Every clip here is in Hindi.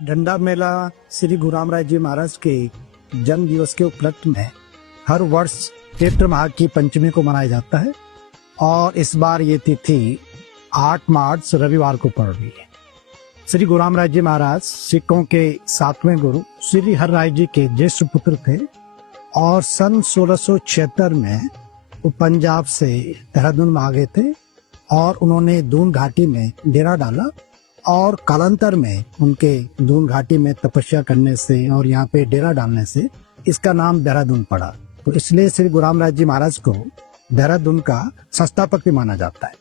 झंडा मेला श्री गुरु रामराय जी महाराज के जन्म दिवस के उपलक्ष्य में हर वर्ष चैत्र माह की पंचमी को मनाया जाता है और इस बार ये तिथि 8 मार्च रविवार को पड़ रही है। श्री गुरु रामराय जी महाराज सिखों के 7वें गुरु श्री हर राय जी के ज्येष्ठ पुत्र थे और सन 1676 में वो पंजाब से देहरादून में आ गए थे और उन्होंने दून घाटी में डेरा डाला और कालांतर में उनके दून घाटी में तपस्या करने से और यहाँ पे डेरा डालने से इसका नाम देहरादून पड़ा। तो इसलिए श्री गुरु रामराय जी महाराज को देहरादून का संस्थापक भी माना जाता है।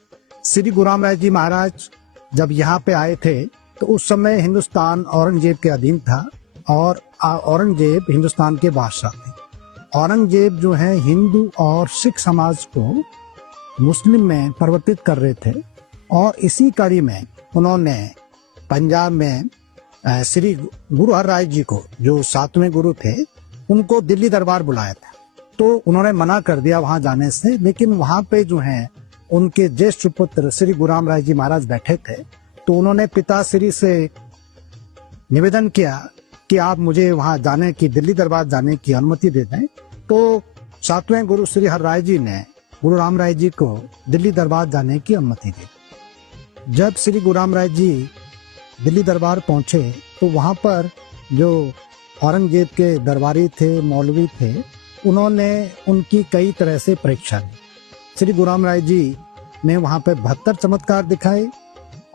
श्री गुरु रामराय जी महाराज जब यहाँ पे आए थे तो उस समय हिंदुस्तान औरंगजेब के अधीन था और औरंगजेब हिंदुस्तान के बादशाह थे। औरंगजेब जो है हिंदू और सिख समाज को मुस्लिम में परिवर्तित कर रहे थे और इसी कड़ी में उन्होंने पंजाब में श्री गुरु हर राय जी को जो 7वें गुरु थे उनको दिल्ली दरबार बुलाया था। तो उन्होंने मना कर दिया वहां जाने से, लेकिन वहां पे जो है उनके ज्येष्ठ पुत्र श्री गुरु रामराय जी महाराज बैठे थे। तो उन्होंने पिताश्री से निवेदन किया कि आप मुझे वहां जाने की, दिल्ली दरबार जाने की अनुमति दे दें। तो 7वें गुरु श्री हर राय जी ने गुरु रामराय जी को दिल्ली दरबार जाने की अनुमति दी। जब श्री गुरु रामराय जी दिल्ली दरबार पहुंचे तो वहां पर जो औरंगजेब के दरबारी थे, मौलवी थे, उन्होंने उनकी कई तरह से परीक्षा ली। श्री गुरु रामराय जी ने वहां पे 72 चमत्कार दिखाए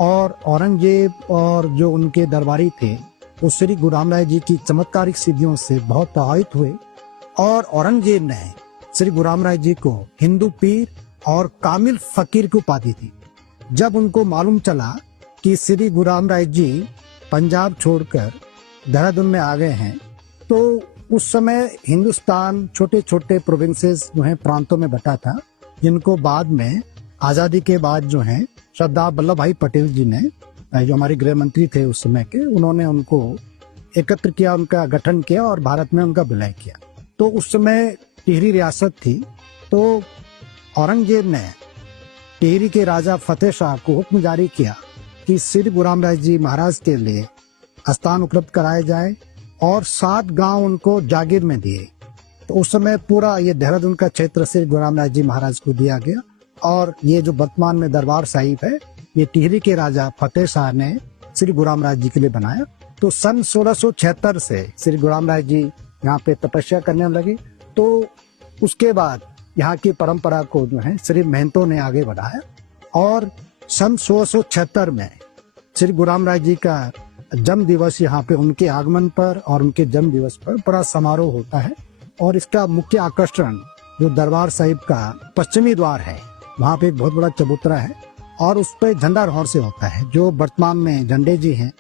और औरंगजेब और जो उनके दरबारी थे वो श्री गुरु रामराय जी की चमत्कारिक सिद्धियों से बहुत प्रभावित हुए और औरंगजेब ने श्री गुरु रामराय जी को हिंदू पीर और कामिल फकीर की उपाधि दी। जब उनको मालूम चला कि श्री गुरु रामराय जी पंजाब छोड़कर देहरादून में आ गए हैं, तो उस समय हिंदुस्तान छोटे छोटे प्रोविंसेस जो हैं प्रांतों में बटा था, जिनको बाद में आजादी के बाद जो है सरदार वल्लभ भाई पटेल जी ने, जो हमारे गृह मंत्री थे उस समय के, उन्होंने उनको एकत्र किया, उनका गठन किया और भारत में उनका विलय किया। तो उस समय टिहरी रियासत थी। तो औरंगजेब ने टिहरी के राजा फतेह शाह को हुक्म जारी किया कि श्री गुरु रामराय जी महाराज के लिए स्थान उपलब्ध कराए जाए और 7 गांव उनको जागीर में दिए। तो उस समय पूरा ये देहरादून का क्षेत्र श्री गुरु रामराय जी महाराज को दिया गया और ये जो वर्तमान में दरबार साहिब है, ये टिहरी के राजा फतेह शाह ने श्री गुरु रामराय जी के लिए बनाया। तो सन 1676 से श्री गुरु रामराय जी यहाँ पे तपस्या करने लगे। तो उसके बाद यहाँ की परंपरा को जो है श्री महंतों ने आगे बढ़ाया और सन 1676 में श्री गुरु रामराय जी का जन्म दिवस यहाँ पे उनके आगमन पर और उनके जन्म दिवस पर बड़ा समारोह होता है। और इसका मुख्य आकर्षण जो दरबार साहिब का पश्चिमी द्वार है, वहाँ पे एक बहुत बड़ा चबूतरा है और उस पर झंडारोहण से होता है। जो वर्तमान में झंडे जी हैं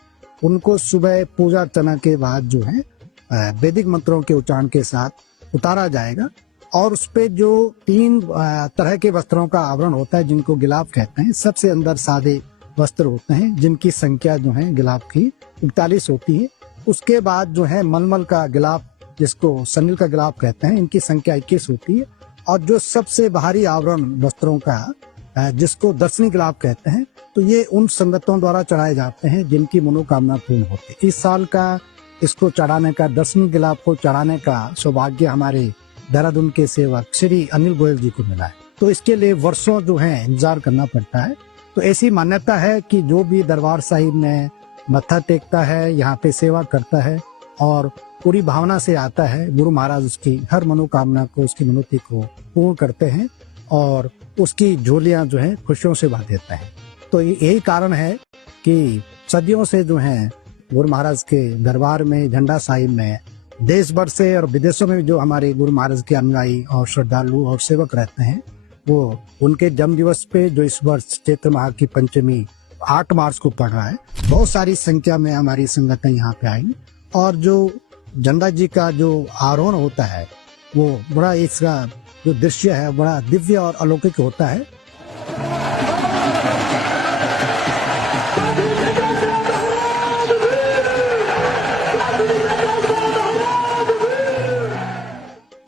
उनको सुबह पूजा अर्चना के बाद जो है वैदिक मंत्रों के उच्चारण के साथ उतारा जाएगा और उस पे जो 3 तरह के वस्त्रों का आवरण होता है, जिनको गिलाफ कहते हैं। सबसे अंदर सादे वस्त्र होते हैं जिनकी संख्या जो है गिलाफ की 41 होती है। उसके बाद जो है मलमल का गिलाफ, जिसको सनील का गिलाफ कहते हैं, इनकी संख्या 21 होती है। और जो सबसे बाहरी आवरण वस्त्रों का, जिसको दर्शनी गिलाफ कहते हैं, तो ये उन संगतों द्वारा चढ़ाए जाते हैं जिनकी मनोकामना पूर्ण होती है। इस साल का इसको चढ़ाने का, दर्शनी गिलाफ को चढ़ाने का सौभाग्य हमारे देहरादून के सेवक श्री अनिल गोयल जी को मिला है। तो इसके लिए वर्षों जो है इंतजार करना पड़ता है। तो ऐसी मान्यता है कि जो भी दरबार साहिब में मत्था टेकता है, यहाँ पे सेवा करता है और पूरी भावना से आता है, गुरु महाराज उसकी हर मनोकामना को, उसकी मनोती को पूर्ण करते हैं और उसकी झोलियां जो है खुशियों से भर देते हैं। तो यही कारण है कि सदियों से जो है गुरु महाराज के दरबार में, झंडा साहिब में, देश भर से और विदेशों में जो हमारे गुरु महाराज के अनुयायी और श्रद्धालु और सेवक रहते हैं, वो उनके जन्म दिवस पे, जो इस वर्ष चैत्र माह की पंचमी 8 मार्च को पड़ रहा है, बहुत सारी संख्या में हमारी संगतें यहाँ पे आएंगी। और जो झंडा जी का जो आरोहण होता है, वो बड़ा, इसका जो दृश्य है बड़ा दिव्य और अलौकिक होता है।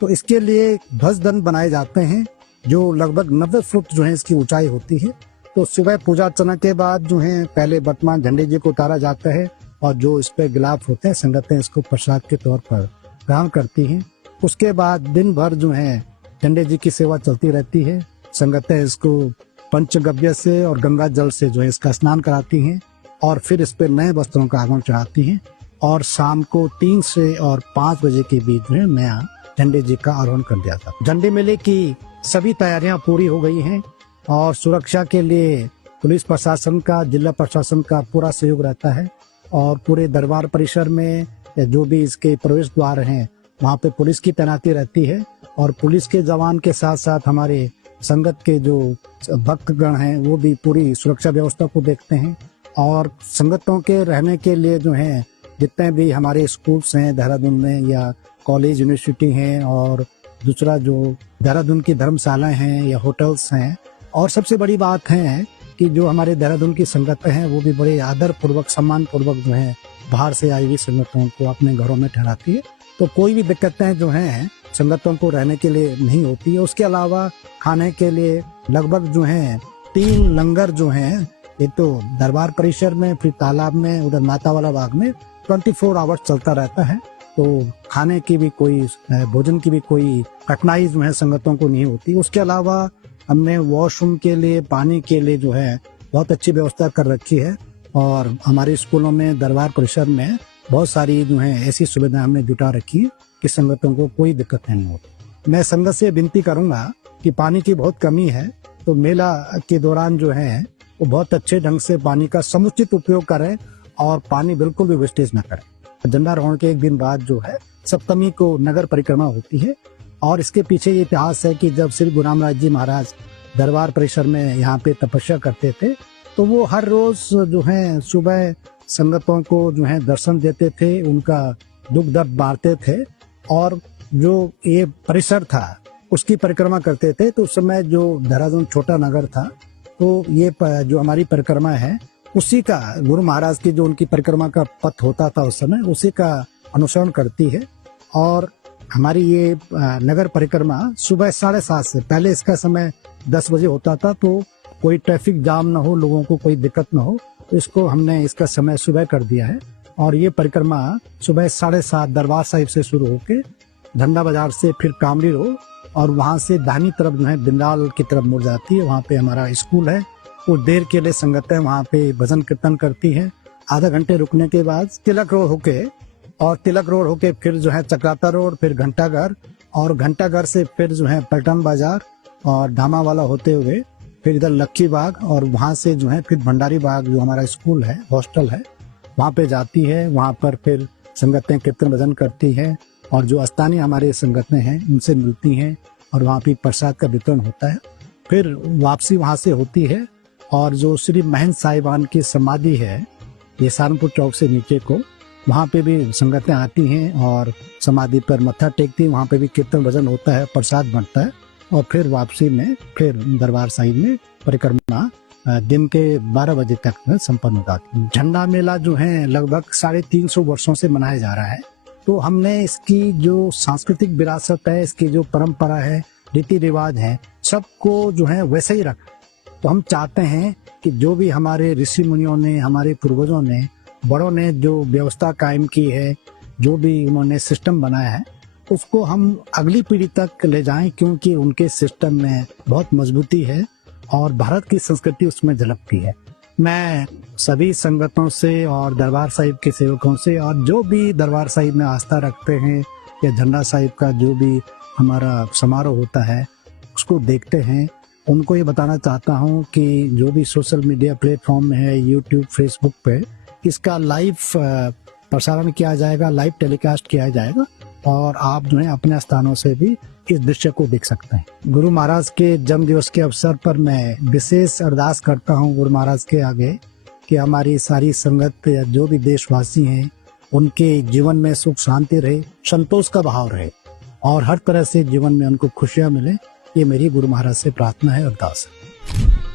तो इसके लिए ध्वज दंड बनाए जाते हैं जो लगभग 90 फुट जो है इसकी ऊंचाई होती है। तो सुबह पूजा अर्चना के बाद जो है पहले वर्तमान झंडे जी को उतारा जाता है और जो इस पे गिलाफ होते हैं संगतें इसको प्रसाद के तौर पर ग्रहण करती हैं। उसके बाद दिन भर जो है झंडे जी की सेवा चलती रहती है। संगतें इसको पंचगव्य से और गंगा जल से जो है इसका स्नान कराती हैं और फिर इस पे नए वस्त्रों का आगमन चढ़ाती हैं और शाम को 3 से और 5 बजे के बीच में नया झंडे जी का आरोहण कर दिया था। झंडे मेले की सभी तैयारियां पूरी हो गई हैं और सुरक्षा के लिए पुलिस प्रशासन का, जिला प्रशासन का पूरा सहयोग रहता है और पूरे दरबार परिसर में जो भी इसके प्रवेश द्वार हैं वहाँ पे पुलिस की तैनाती रहती है और पुलिस के जवान के साथ साथ हमारे संगत के जो भक्तगण हैं वो भी पूरी सुरक्षा व्यवस्था को देखते हैं और संगतों के रहने के लिए जो है जितने भी हमारे स्कूल्स हैं देहरादून में या कॉलेज यूनिवर्सिटी हैं और दूसरा जो देहरादून की धर्मशालाएं हैं या होटल्स हैं और सबसे बड़ी बात है कि जो हमारे देहरादून की संगतें हैं वो भी बड़े आदर पूर्वक सम्मान पूर्वक जो है बाहर से आई हुई संगतों को अपने घरों में ठहराती है। तो कोई भी दिक्कतें जो हैं संगतों को रहने के लिए नहीं होती है। उसके अलावा खाने के लिए लगभग जो है 3 लंगर जो हैं एक तो दरबार परिसर में, फिर तालाब में, उधर माता वाला बाग में 24 आवर्स चलता रहता है। तो खाने की भी कोई, भोजन की भी कोई कठिनाई जो है संगतों को नहीं होती। उसके अलावा हमने वॉशरूम के लिए, पानी के लिए जो है बहुत अच्छी व्यवस्था कर रखी है और हमारे स्कूलों में, दरबार परिसर में बहुत सारी जो है ऐसी सुविधाएं हमने जुटा रखी है कि संगतों को कोई दिक्कत नहीं होती। मैं संगत से विनती करूंगा कि पानी की बहुत कमी है तो मेला के दौरान जो है वो बहुत अच्छे ढंग से पानी का समुचित उपयोग करें और पानी बिल्कुल भी वेस्टेज न करें। झंडारोहण के एक दिन बाद जो है सप्तमी को नगर परिक्रमा होती है और इसके पीछे ये इतिहास है कि जब श्री गुरु रामराज जी महाराज दरबार परिसर में यहाँ पे तपस्या करते थे तो वो हर रोज जो है सुबह संगतों को जो है दर्शन देते थे, उनका दुख दर्द बांटते थे और जो ये परिसर था उसकी परिक्रमा करते थे। तो उस समय जो देहरादून छोटा नगर था तो ये जो हमारी परिक्रमा है उसी का, गुरु महाराज की जो उनकी परिक्रमा का पथ होता था उस समय, उसी का अनुसरण करती है। और हमारी ये नगर परिक्रमा सुबह 7:30 से, पहले इसका समय 10 बजे होता था तो कोई ट्रैफिक जाम ना हो, लोगों को कोई दिक्कत ना हो, तो इसको हमने इसका समय सुबह कर दिया है। और ये परिक्रमा सुबह 7:30 दरबार साहिब से शुरू होके झंडा बाजार से फिर कामरी रोड और वहाँ से दाहिनी तरफ जो है बिंदाल की तरफ मुड़ जाती है। वहाँ पे हमारा स्कूल है, कुछ देर के लिए संगतें वहाँ पे भजन कीर्तन करती है। आधा घंटे रुकने के बाद तिलक रोड होके फिर जो है चक्राता रोड, फिर घंटाघर और घंटाघर से फिर जो है पलटन बाजार और धामा वाला होते हुए फिर इधर लक्की बाग और वहाँ से जो है फिर भंडारी बाग जो हमारा स्कूल है, हॉस्टल है, वहाँ पे जाती है। वहाँ पर फिर संगतें कीर्तन भजन करती हैं और जो स्थानीय हमारे संगतें हैं उनसे मिलती हैं और वहाँ पे प्रसाद का वितरण होता है। फिर वापसी वहाँ से होती है और जो श्री महंत साहिबान की समाधि है ये सहारनपुर चौक से नीचे को, वहाँ पे भी संगतें आती हैं और समाधि पर मत्था टेकती हैं। वहाँ पे भी कीर्तन भजन होता है, प्रसाद बनता है और फिर वापसी में फिर दरबार साहिब में परिक्रमा दिन के 12 बजे तक संपन्न हो जाती है। झंडा मेला जो है लगभग 350 वर्षों से मनाया जा रहा है। तो हमने इसकी जो सांस्कृतिक विरासत है, इसकी जो परंपरा है, रीति रिवाज है, सबको जो है वैसे ही रखा। तो हम चाहते हैं कि जो भी हमारे ऋषि मुनियों ने, हमारे पूर्वजों ने, बड़ों ने जो व्यवस्था कायम की है, जो भी उन्होंने सिस्टम बनाया है, उसको हम अगली पीढ़ी तक ले जाएं क्योंकि उनके सिस्टम में बहुत मजबूती है और भारत की संस्कृति उसमें झलकती है। मैं सभी संगतों से और दरबार साहिब के सेवकों से और जो भी दरबार साहिब में आस्था रखते हैं या झंडा साहिब का जो भी हमारा समारोह होता है उसको देखते हैं, उनको ये बताना चाहता हूँ कि जो भी सोशल मीडिया प्लेटफॉर्म में है, यूट्यूब, फेसबुक पे इसका लाइव प्रसारण किया जाएगा, लाइव टेलीकास्ट किया जाएगा और आप जो है अपने स्थानों से भी इस दृश्य को देख सकते हैं। गुरु महाराज के जन्म दिवस के अवसर पर मैं विशेष अरदास करता हूँ गुरु महाराज के आगे कि हमारी सारी संगत या जो भी देशवासी हैं उनके जीवन में सुख शांति रहे, संतोष का भाव रहे और हर तरह से जीवन में उनको खुशियाँ मिले। ये मेरी गुरु महाराज से प्रार्थना है, अरदास है।